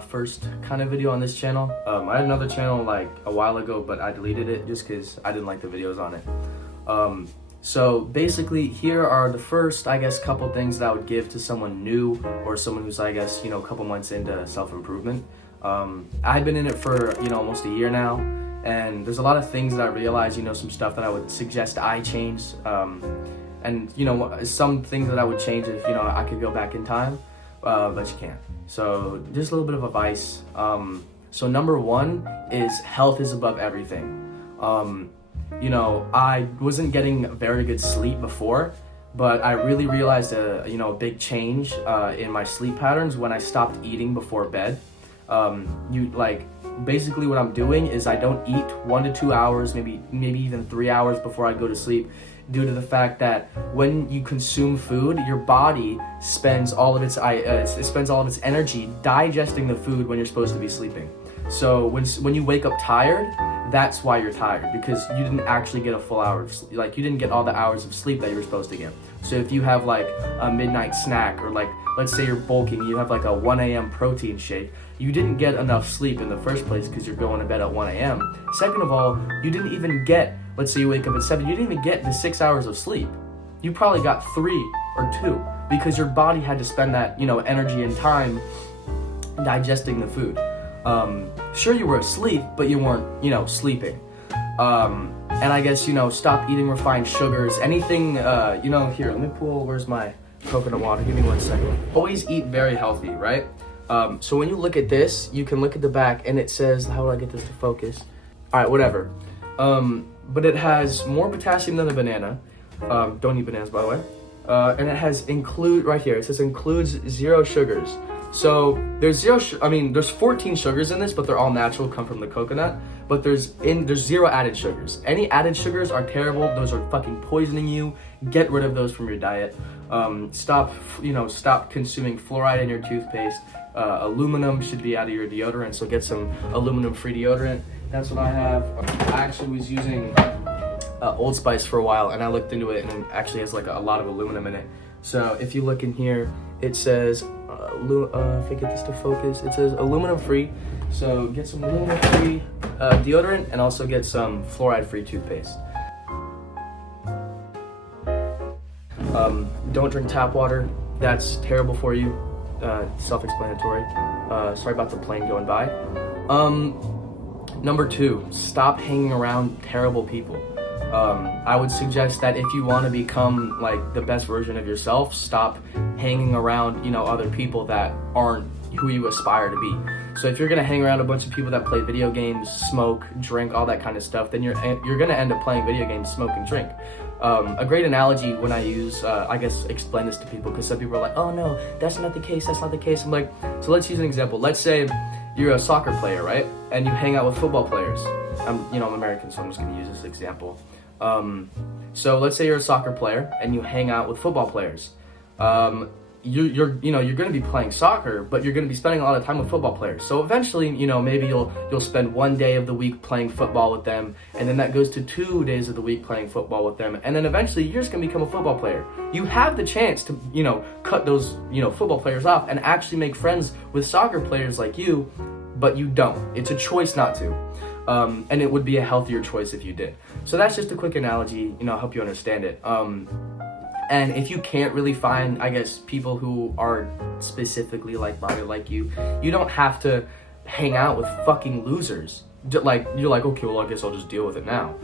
first kind of video on this channel. I had another channel like a while ago, but I deleted it just because I didn't like the videos on it. So basically, here are the first, I guess, couple things that I would give to someone new or someone who's, I guess, a couple months into self-improvement. I've been in it for, almost a year now, and there's a lot of things that I realized, some stuff that I would suggest I change, and, some things that I would change if, I could go back in time, but you can't. So just a little bit of advice. So number one is health is above everything. I wasn't getting very good sleep before, but I really realized a big change in my sleep patterns when I stopped eating before bed. Basically what I'm doing is I don't eat 1 to 2 hours, maybe even 3 hours before I go to sleep, due to the fact that when you consume food, your body spends all of its energy digesting the food when you're supposed to be sleeping. So when you wake up tired, that's why you're tired, because you didn't actually get a full hour of sleep. Like, you didn't get all the hours of sleep that you were supposed to get. So if you have like a midnight snack, or like, let's say you're bulking, you have like a 1 a.m. protein shake, you didn't get enough sleep in the first place because you're going to bed at 1 a.m. Second of all, you didn't even get, let's say you wake up at 7, you didn't even get the 6 hours of sleep. You probably got 3 or 2 because your body had to spend that, energy and time digesting the food. Sure, you were asleep, but you weren't, sleeping. And I guess, stop eating refined sugars, anything, here, let me pull, where's my coconut water? Give me 1 second. Always eat very healthy, right? So when you look at this, you can look at the back and it says, how do I get this to focus? All right, whatever. But it has more potassium than a banana. Don't eat bananas, by the way. And it has right here, it says includes 0 sugars. So there's there's 14 sugars in this, but they're all natural, come from the coconut. But there's 0 added sugars. Any added sugars are terrible. Those are fucking poisoning you. Get rid of those from your diet. Stop consuming fluoride in your toothpaste. Aluminum should be out of your deodorant, so get some aluminum-free deodorant. That's what I have. I actually was using Old Spice for a while, and I looked into it, and it actually has like a lot of aluminum in it. So if you look in here, it says, if I get this to focus, it says aluminum-free. So get some aluminum-free deodorant, and also get some fluoride-free toothpaste. Don't drink tap water. That's terrible for you. Self-explanatory. Sorry about the plane going by. Number 2, stop hanging around terrible people. I would suggest that if you want to become like the best version of yourself, stop hanging around, other people that aren't who you aspire to be. So if you're gonna hang around a bunch of people that play video games, smoke, drink, all that kind of stuff, then you're gonna end up playing video games, smoke, and drink. A great analogy when I use, explain this to people, because some people are like, oh no, that's not the case, that's not the case. I'm like, so let's use an example. Let's say you're a soccer player, right? And you hang out with football players. I'm American, so I'm just gonna use this example. So let's say you're a soccer player and you hang out with football players. You're going to be playing soccer, but you're going to be spending a lot of time with football players. So eventually, maybe you'll spend 1 day of the week playing football with them, and then that goes to 2 days of the week playing football with them, and then eventually you're just going to become a football player. You have the chance to, cut those, football players off and actually make friends with soccer players like you, but you don't. It's a choice not to. And it would be a healthier choice if you did. So that's just a quick analogy, help you understand it. And if you can't really find, I guess, people who are specifically like-minded like you don't have to hang out with fucking losers. Like, you're like, okay, well, I guess I'll just deal with it now.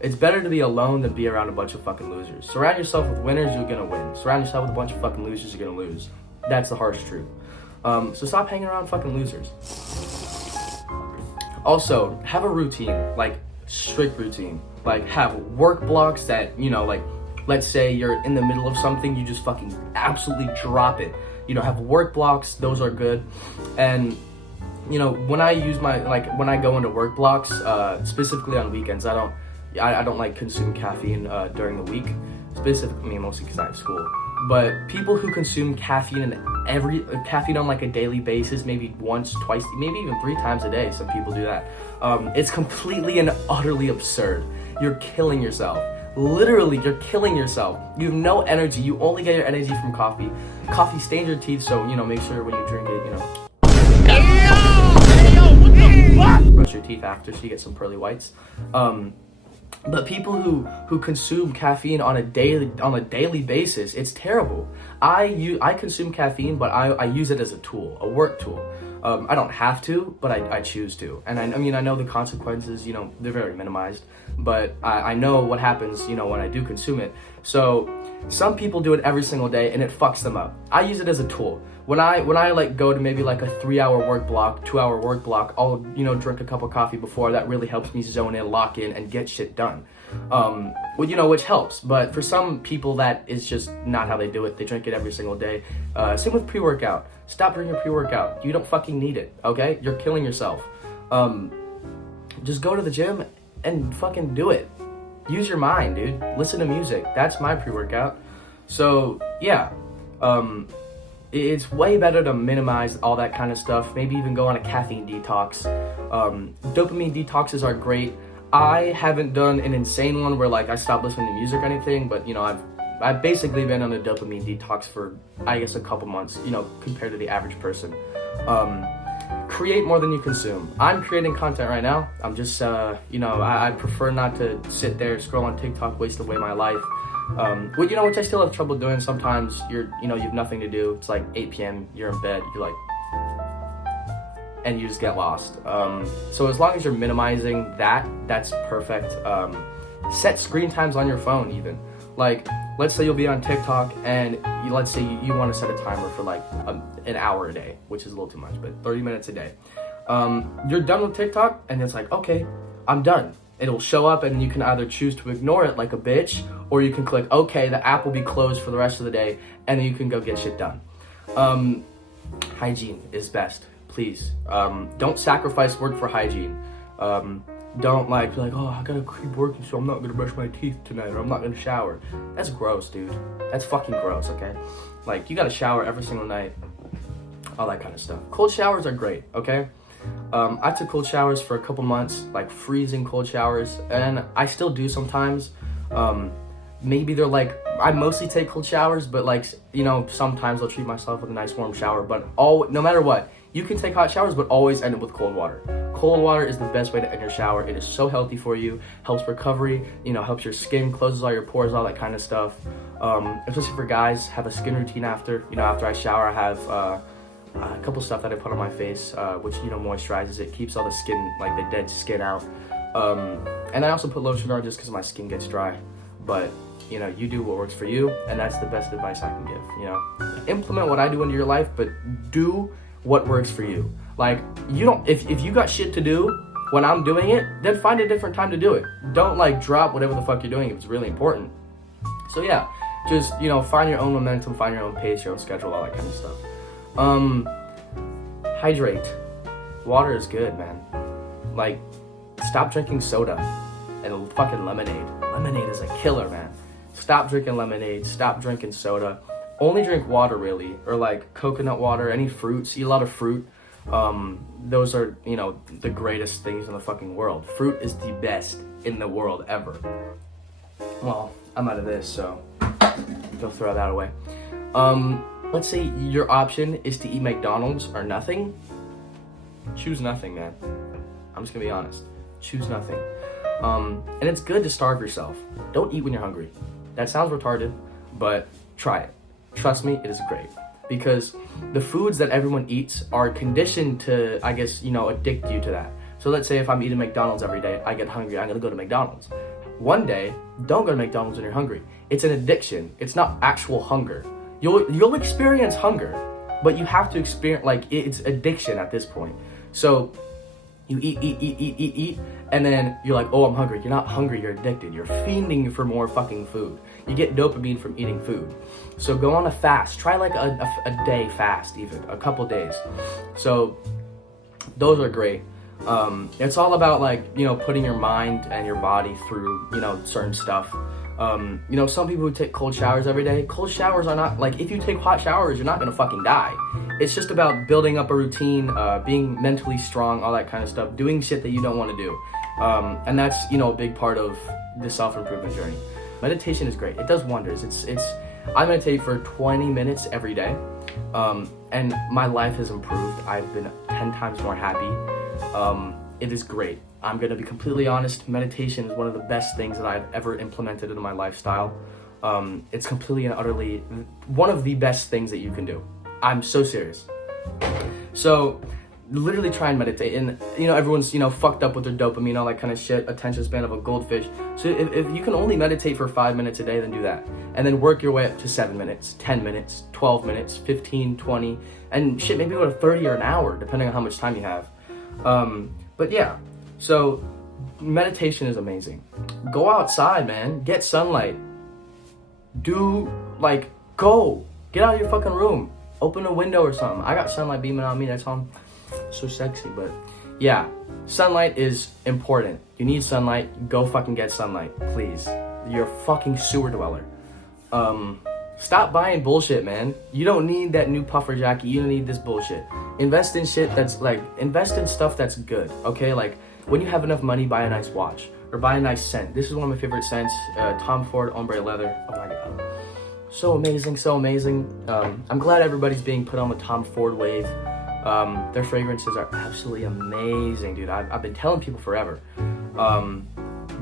It's better to be alone than be around a bunch of fucking losers. Surround yourself with winners, you're gonna win. Surround yourself with a bunch of fucking losers, you're gonna lose. That's the harsh truth. So stop hanging around fucking losers. Also, have a routine, like strict routine. Like, have work blocks that, let's say you're in the middle of something, you just fucking absolutely drop it. Have work blocks, those are good. And, when I use when I go into work blocks, specifically on weekends, I don't like consume caffeine during the week, specifically, mostly because I have school. But people who consume caffeine on like a daily basis, maybe once, twice, maybe even 3 times a day, some people do that. It's completely and utterly absurd. You're killing yourself. Literally, you're killing yourself. You have no energy. You only get your energy from coffee. Coffee stains your teeth, so, make sure when you drink it, after, so you get some pearly whites. But people who consume caffeine on a daily basis, it's terrible. I consume caffeine, but I use it as a tool, a work tool. I don't have to, but I choose to. And I mean, I know the consequences, they're very minimized, but I know what happens, when I do consume it. So some people do it every single day and it fucks them up. I use it as a tool. When I like go to maybe like a 3-hour work block, 2-hour work block, I'll, drink a cup of coffee before. That really helps me zone in, lock in, and get shit done. Which helps. But for some people, that is just not how they do it. They drink it every single day. Same with pre-workout. Stop drinking pre-workout. You don't fucking need it, okay? You're killing yourself. Just go to the gym and fucking do it. Use your mind, dude. Listen to music. That's my pre-workout. So, yeah. It's way better to minimize all that kind of stuff. Maybe even go on a caffeine detox. Dopamine detoxes are great. I haven't done an insane one where like I stopped listening to music or anything, but I've basically been on a dopamine detox for I guess a couple months, compared to the average person. Create more than you consume. I'm creating content right now. I'm just I prefer not to sit there, scroll on TikTok, waste away my life. Which I still have trouble doing sometimes. You have nothing to do. It's like 8 p.m. You're in bed. You're like, and you just get lost. So as long as you're minimizing that, that's perfect. Set screen times on your phone even. Like, let's say you'll be on TikTok and let's say you want to set a timer for like an hour a day, which is a little too much, but 30 minutes a day. You're done with TikTok and it's like, okay, I'm done. It'll show up and you can either choose to ignore it like a bitch, or you can click, okay, the app will be closed for the rest of the day, and then you can go get shit done. Hygiene is best, please. Don't sacrifice work for hygiene. Don't be like, oh, I gotta keep working, so I'm not gonna brush my teeth tonight, or I'm not gonna shower. That's gross, dude. That's fucking gross, okay? Like, you gotta shower every single night, all that kind of stuff. Cold showers are great, okay? I took cold showers for a couple months, like freezing cold showers, and I still do sometimes. Maybe they're like, I mostly take cold showers, but like, sometimes I'll treat myself with a nice warm shower, but no matter what, you can take hot showers, but always end it with cold water. Cold water is the best way to end your shower. It is so healthy for you, helps recovery, helps your skin, closes all your pores, all that kind of stuff. Especially for guys, have a skin routine after. After I shower, I have a couple stuff that I put on my face, which moisturizes it, keeps all the skin, like the dead skin out. And I also put lotion on just because my skin gets dry. But you do what works for you, and that's the best advice I can give. Implement what I do into your life, but do what works for you. Like, if you got shit to do when I'm doing it, then find a different time to do it. Don't like drop whatever the fuck you're doing if it's really important. So yeah, just find your own momentum, find your own pace, your own schedule, all that kind of stuff. Hydrate. Water is good, man. Like, stop drinking soda and fucking lemonade. Lemonade is a killer, man. Stop drinking lemonade, stop drinking soda. Only drink water, really, or like coconut water, any fruits. Eat a lot of fruit. Those are, the greatest things in the fucking world. Fruit is the best in the world ever. Well, I'm out of this, so don't throw that away. Let's say your option is to eat McDonald's or nothing. Choose nothing, man. I'm just gonna be honest. Choose nothing. And it's good to starve yourself. Don't eat when you're hungry. That sounds retarded, but try it. Trust me, it is great. Because the foods that everyone eats are conditioned to, I guess, addict you to that. So let's say if I'm eating McDonald's every day, I get hungry, I'm gonna go to McDonald's. One day, don't go to McDonald's when you're hungry. It's an addiction. It's not actual hunger. You'll experience hunger, but you have to experience, it's addiction at this point. So you eat, and then you're like, oh, I'm hungry. You're not hungry, you're addicted. You're fiending for more fucking food. You get dopamine from eating food. So go on a fast. Try like a day fast, even a couple days. So those are great. It's all about putting your mind and your body through, certain stuff. Some people who take cold showers every day, cold showers are not, if you take hot showers, you're not gonna fucking die. It's just about building up a routine, being mentally strong, all that kind of stuff, doing shit that you don't want to do. And that's, a big part of the self-improvement journey. Meditation is great. It does wonders. I meditate for 20 minutes every day, and my life has improved. I've been 10 times more happy. It is great. I'm gonna be completely honest, meditation is one of the best things that I've ever implemented into my lifestyle. It's completely and utterly one of the best things that you can do. I'm so serious. So literally try and meditate, and everyone's fucked up with their dopamine, all that kind of shit, attention span of a goldfish. So if you can only meditate for 5 minutes a day, then do that, and then work your way up to 7 minutes, 10 minutes, 12 minutes, 15, 20, and shit, maybe go to 30 or an hour depending on how much time you have. But yeah, so meditation is amazing. Go outside, man, get sunlight. Go get out of your fucking room, open a window or something. I got sunlight beaming on me, that's how I'm so sexy. But yeah, sunlight is important. You need sunlight, go fucking get sunlight, please. You're a fucking sewer dweller. Stop buying bullshit, man. You don't need that new puffer jacket, you don't need this bullshit. Invest in shit invest in stuff that's good, okay? Like, when you have enough money, buy a nice watch, or buy a nice scent. This is one of my favorite scents, Tom Ford Ombre Leather. Oh my god, so amazing, so amazing. I'm glad everybody's being put on the Tom Ford wave. Their fragrances are absolutely amazing, dude. I've been telling people forever.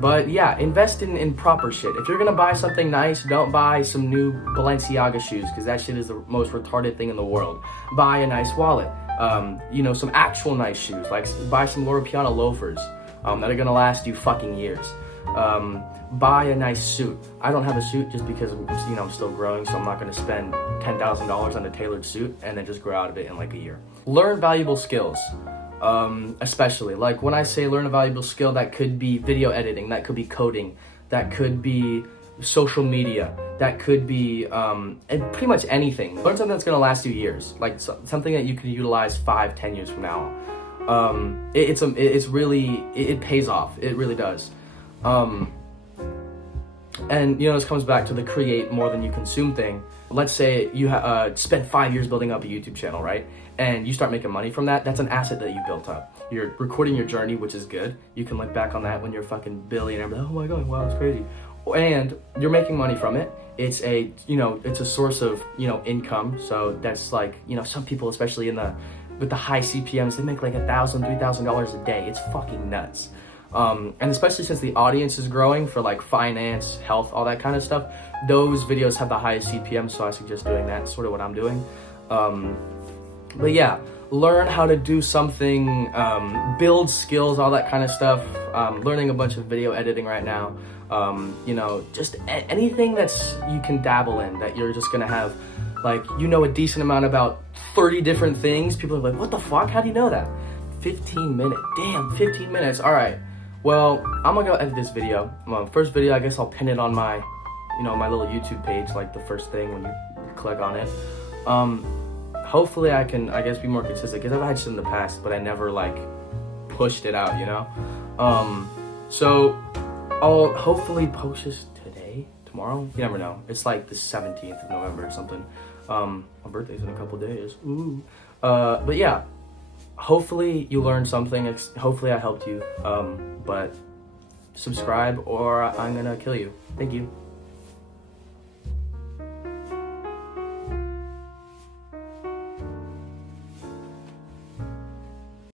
But yeah, invest in proper shit. If you're gonna buy something nice, don't buy some new Balenciaga shoes, because that shit is the most retarded thing in the world. Buy a nice wallet. Some actual nice shoes. Like, buy some Loro Piana loafers that are gonna last you fucking years. Buy a nice suit. I don't have a suit just because I'm still growing, so I'm not gonna spend $10,000 on a tailored suit and then just grow out of it in like a year. Learn valuable skills. Especially, like, when I say learn a valuable skill, that could be video editing, that could be coding, that could be social media, that could be pretty much anything. Learn something that's gonna last you years, like something that you can utilize 5-10 years from now. It pays off. It really does. And this comes back to the create more than you consume thing. Let's say you spent 5 years building up a YouTube channel, right? And you start making money from that. That's an asset that you built up. You're recording your journey, which is good. You can look back on that when you're a fucking billionaire, like, oh my god, wow, it's crazy. And you're making money from it. It's a source of income. So that's like, some people, especially with the high CPMs, they make like $1,000, $3,000 a day. It's fucking nuts. And especially since the audience is growing for like finance, health, all that kind of stuff, those videos have the highest CPM, so I suggest doing that. Sort of what I'm doing. But yeah, learn how to do something, build skills, all that kind of stuff. Learning a bunch of video editing right now. Just anything that's you can dabble in, that you're just gonna have, like, a decent amount about 30 different things. People are like, what the fuck? How do you know that? 15 minutes. Damn, 15 minutes. All right. Well, I'm gonna go edit this video. First video, I guess I'll pin it on my, my little YouTube page, like the first thing when you click on it. Hopefully I can, be more consistent, because I've had shit in the past, but I never like pushed it out, So I'll hopefully post this today, tomorrow. You never know. It's like the 17th of November or something. My birthday's in a couple days. Ooh. But yeah. Hopefully you learned something. Hopefully I helped you. But subscribe or I'm gonna kill you. Thank you.